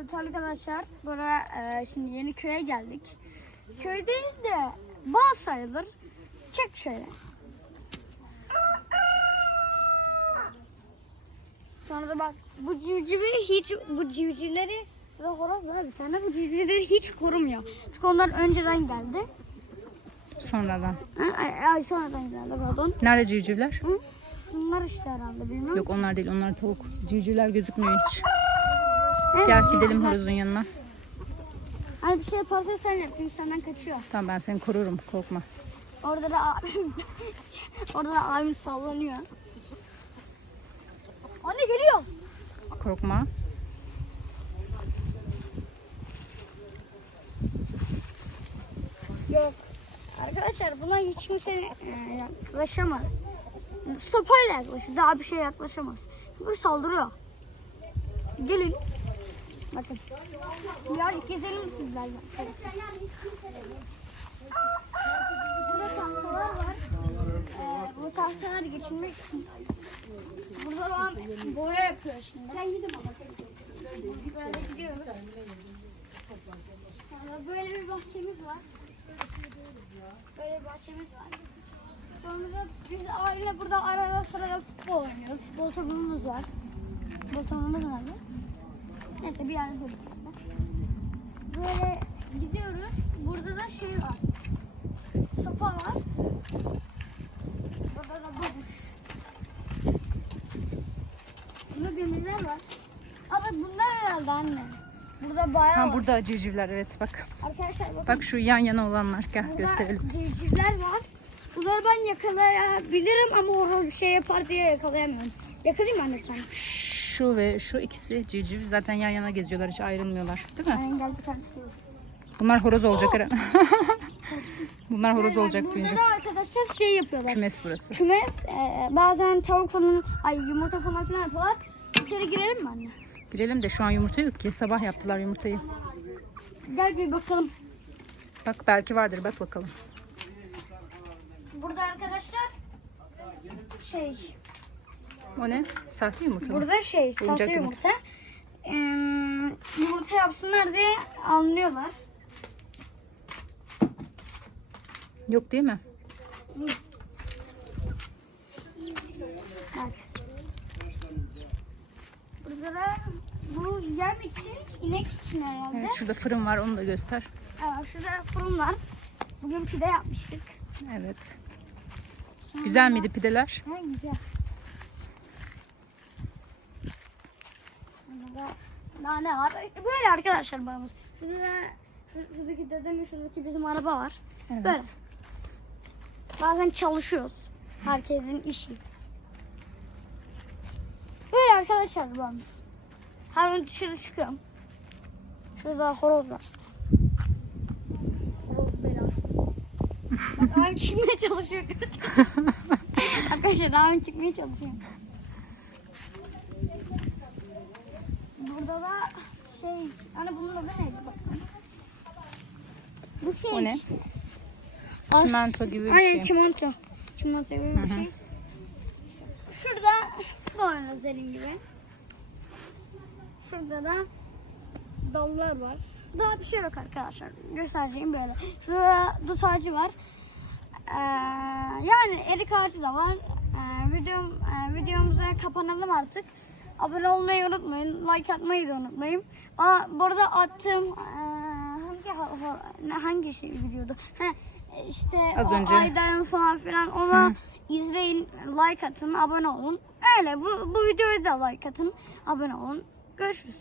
Evet arkadaşlar, buraya e, şimdi yeni köye geldik. Köy değil de bağ sayılır. Çek şöyle. Sonra da bak bu civcivleri hiç bu civcivleri ve horoz var bir tane bu civcivleri hiç korumuyor. Çünkü onlar önceden geldi. Sonradan. Ha, ay, ay sonradan geldi pardon. Nerede civcivler? Hı? Şunlar işte herhalde bilmiyorum. Yok onlar değil onlar tavuk. Civcivler gözükmüyor hiç. Gel gidelim civcivler. horozun yanına. Hani bir şey yaparsan sen yapayım senden kaçıyor. Tamam ben seni korurum korkma. Orada da abim, orada da abim sallanıyor. Anne geliyor. Korkma. Yok. Arkadaşlar buna hiç kimse e, yaklaşamaz. Sopayla yaklaşır. Daha bir şey yaklaşamaz. Çünkü saldırıyor. Gelin. Bakın. Ya gezelim sizlerle. Evet. Burada tahtalar var. Ee, bu tahtalar geçirmek için. Burada olan boya yapıyor şimdi. Sen gidin ama Böyle gidiyoruz. Böyle bir bahçemiz var. Böyle bir bahçemiz var. Sonra biz aile burada arada sırada futbol oynuyoruz. Futbol topumuz var. Futbol topumuz nerede? Neyse bir yerde. Böyle gidiyoruz. Burada da şey var. Sopa var. Burada da babuş. Burada demirler var. Ama bunlar herhalde anne. Burada bayağı Ha var. burada civcivler evet bak. Arkadaşlar bakın. Bak şu yan yana olanlar gel Burada gösterelim. civcivler var. Bunları ben yakalayabilirim ama orada bir şey yapar diye yakalayamıyorum. Yakalayayım mı anne sen? Şu ve şu ikisi civciv zaten yan yana geziyorlar hiç ayrılmıyorlar değil mi? Ben gel bir tanesi. var. Bunlar horoz olacak herhalde. Bunlar horoz olacak Burada büyüyünce. da arkadaşlar şey yapıyorlar. Kümes burası. Kümes, e, bazen tavuk falan, ay yumurta falan filan yapıyorlar. İçeri girelim mi anne? Girelim de şu an yumurta yok ki. Sabah yaptılar yumurtayı. Gel bir bakalım. Bak belki vardır bak bakalım. Burada arkadaşlar şey, O ne? Sahte yumurta mı? burada şey, Oyuncak sahte yumurta. yumurta. Ee, yumurta yapsınlar diye anlıyorlar. Yok değil mi? Bak. Burada da bu yem için, inek için herhalde. Evet şurada fırın var onu da göster. Evet, şurada fırın var. Bugün pide yapmıştık. Evet. Güzel miydi pideler? Ha, güzel. Burada daha ne var? Böyle arkadaşlar şu- şuradaki dedemin şuradaki bizim araba var. Evet. Böyle. Bazen çalışıyoruz. Herkesin işi. Böyle arkadaşlar bağımız. Her gün dışarı çıkıyorum. Şurada horoz var. Horoz belası. Bak, Abim çıkmaya çalışıyor. Arkadaşlar abim çıkmaya çalışıyor. Burada da şey, hani bunun adı neydi bakalım. Bu şey. O ne? As- Çimento gibi bir Aynen şey. çimento. Çimento gibi bir şey. Şurada futbol özelliği gibi. Şurada da dallar var. Daha bir şey yok arkadaşlar. Göstereceğim böyle. Şurada dut ağacı var. Ee, yani erik ağacı da var. Ee, videom, e, videomuza kapanalım artık. Abone olmayı unutmayın. Like atmayı da unutmayın. Aa, bu arada attığım e, hangi hangi şey videodu? Ha, işte Az o önce. Aydan falan filan ona izleyin, like atın, abone olun. Öyle bu, bu videoyu da like atın, abone olun. Görüşürüz.